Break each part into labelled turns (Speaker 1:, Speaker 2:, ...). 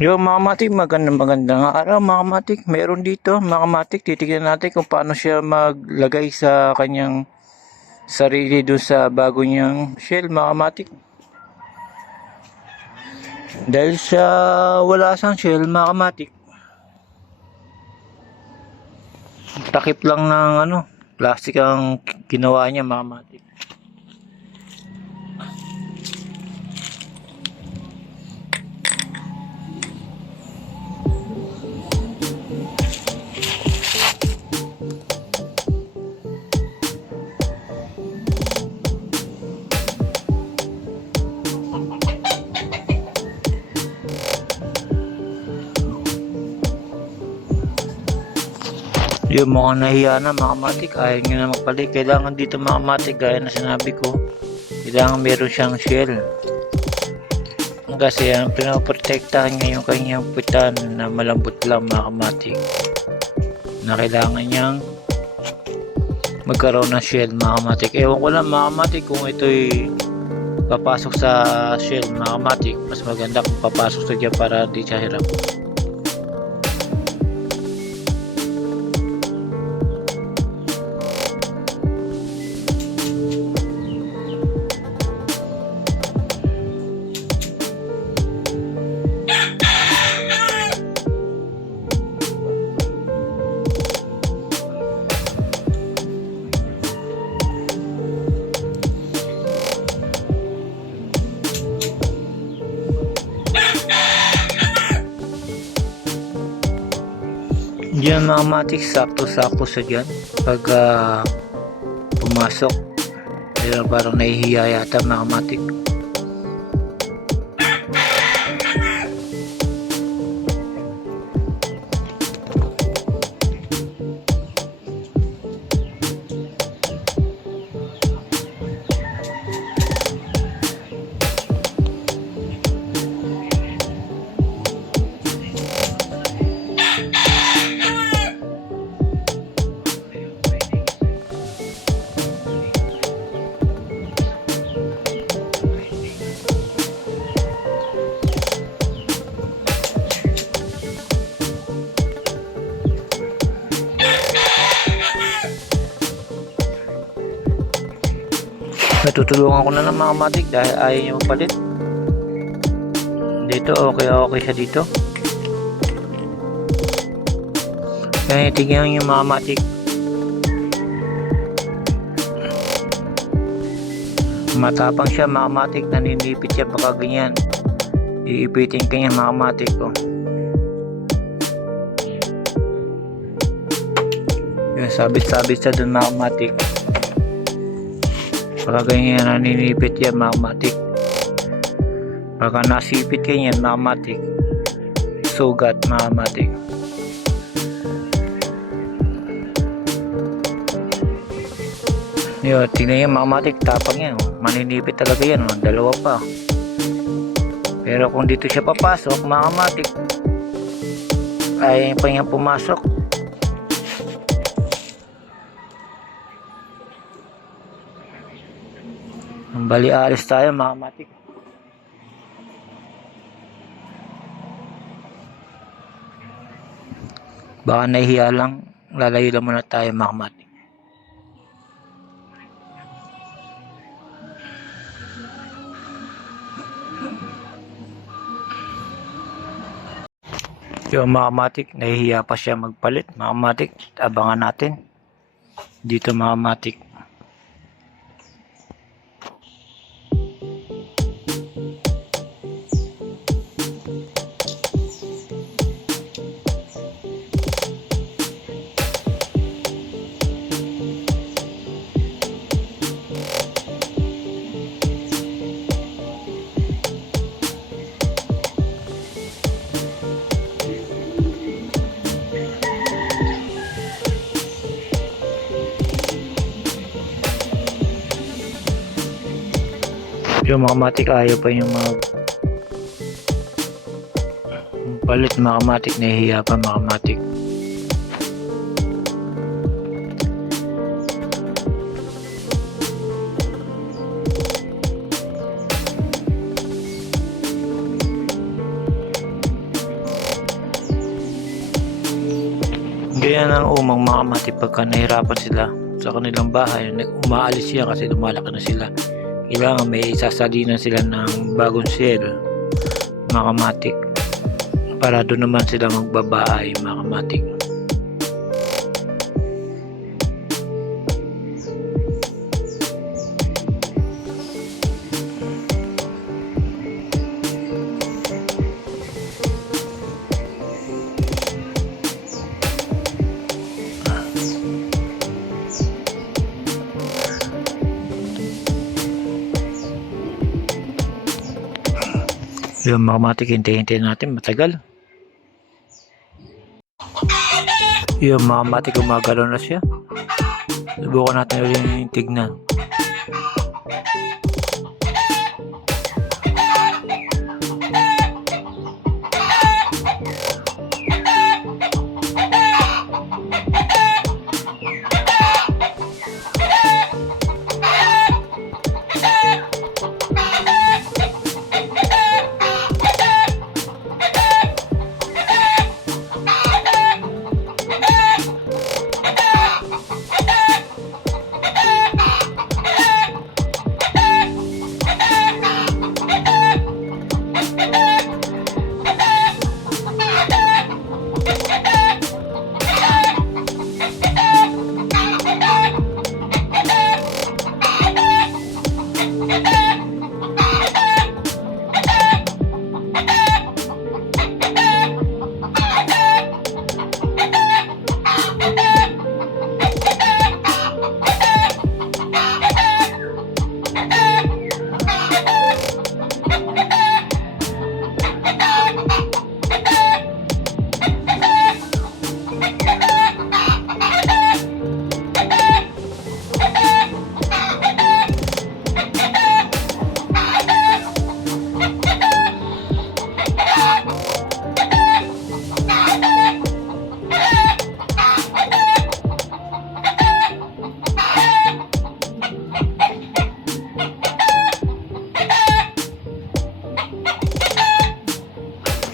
Speaker 1: Yo mga matik, magandang magandang araw mga matik. Meron dito mga matik, titignan natin kung paano siya maglagay sa kanyang sarili doon sa bago niyang shell mga matik. Dahil sa wala siyang shell mga matik. Takip lang ng ano, plastic ang ginawa niya mga matik. Yung mga nahiya na mga matik, ayaw nyo na magpalit. Kailangan dito mga matik, gaya na sinabi ko, kailangan meron siyang shell. Kasi ang pinaprotektahan niya yung kanyang putan na malambot lang mga kamatik. Na kailangan niyang magkaroon ng shell mga kamatik. Ewan ko lang mga kamatik kung ito'y papasok sa shell mga kamatik. Mas maganda kung papasok sa dyan para di siya hirap. Diyan mga matik, sakto-sakto sa dyan. Pag ah, pumasok, pero parang nahihiya yata mga matik. Natutulungan ko na ng mga matik dahil ayaw niya magpalit. Dito, okay okay siya dito. Kaya tingnan yung mga matik. Matapang siya mga matik, naninipit siya baka ganyan. Iipitin kanya mga matik. Yung sabit-sabit sa dun mga matik. Baka ganyan naninipit yan mga matik. Baka nasipit ganyan mga matik. Sugat mga matik. Yo, tingnan yan mga matik, tapang yan. Maninipit talaga yan. Oh. Dalawa pa. Pero kung dito siya papasok, mga matik, ayaw pa niya pumasok. Bali alis tayo mga matik. Baka nahihiya lang, lalayo lang muna tayo mga matik. Yung mga matik, nahihiya pa siya magpalit. Mga matik, abangan natin. Dito mga matik. Yung mga matik ayaw pa yung mga palit mga nahihiya pa mga. Ganyan ang umang mga mati pagka nahirapan sila sa kanilang bahay, umaalis siya kasi lumalaki na sila. Kailangan may sasalinan sila ng bagong shell, mga kamatik. Para doon naman sila magbabahay, mga Yung mga kamatik, hintay-hintay natin, matagal. Yung mga kamatik, gumagalaw na siya. Subukan natin ulit tignan. Thank you.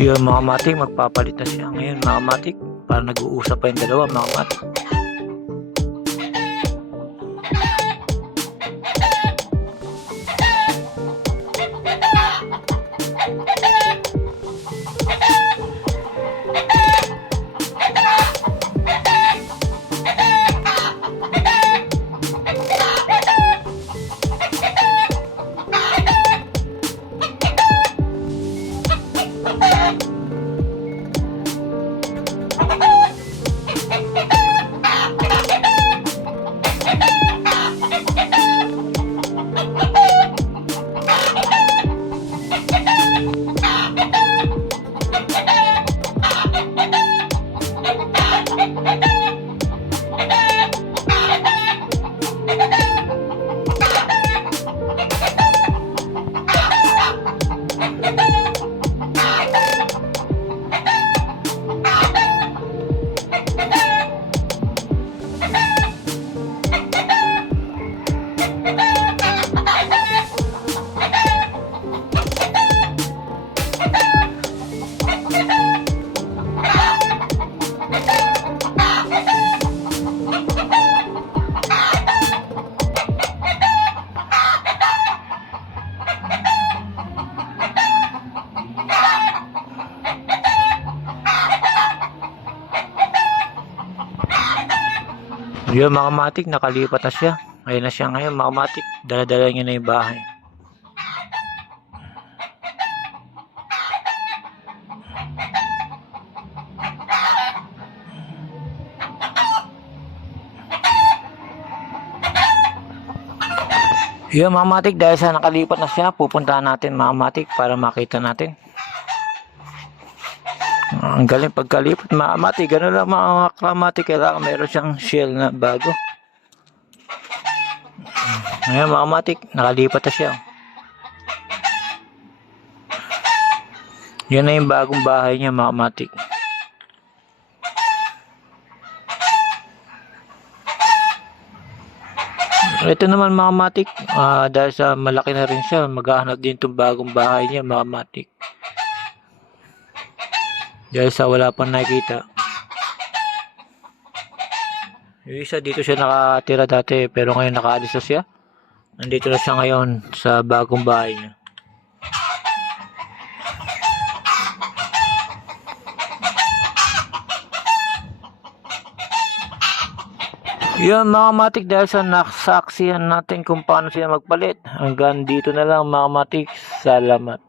Speaker 1: Yung mga kamatik, magpapalit na siya. Ngayon, mga kamatik, para nag-uusap pa yung dalawa, mga kamatik. Yun mga kamatik, nakalipat na siya. Ayun na siya ngayon mga kamatik. Dala-dala niya na yung bahay. Yun mga kamatik, dahil sa nakalipat na siya, pupuntahan natin mga kamatik para makita natin. Ang galing pagkalipat, mga kamatik. Ganun lang mga kamatik, kailangan meron siyang shell na bago. Ngayon mga kamatik, nakalipat na siya. Yan na yung bagong bahay niya mga kamatik. Ito naman mga kamatik, ah, dahil sa malaki na rin siya, maghahanap din itong bagong bahay niya mga kamatik. Dahil sa wala pang nakikita. Yung isa dito siya nakatira dati pero ngayon nakaalis na siya. Nandito na siya ngayon sa bagong bahay niya. Yun mga matik dahil sa nasaksihan natin kung paano siya magpalit. Hanggang dito na lang mga matik. Salamat.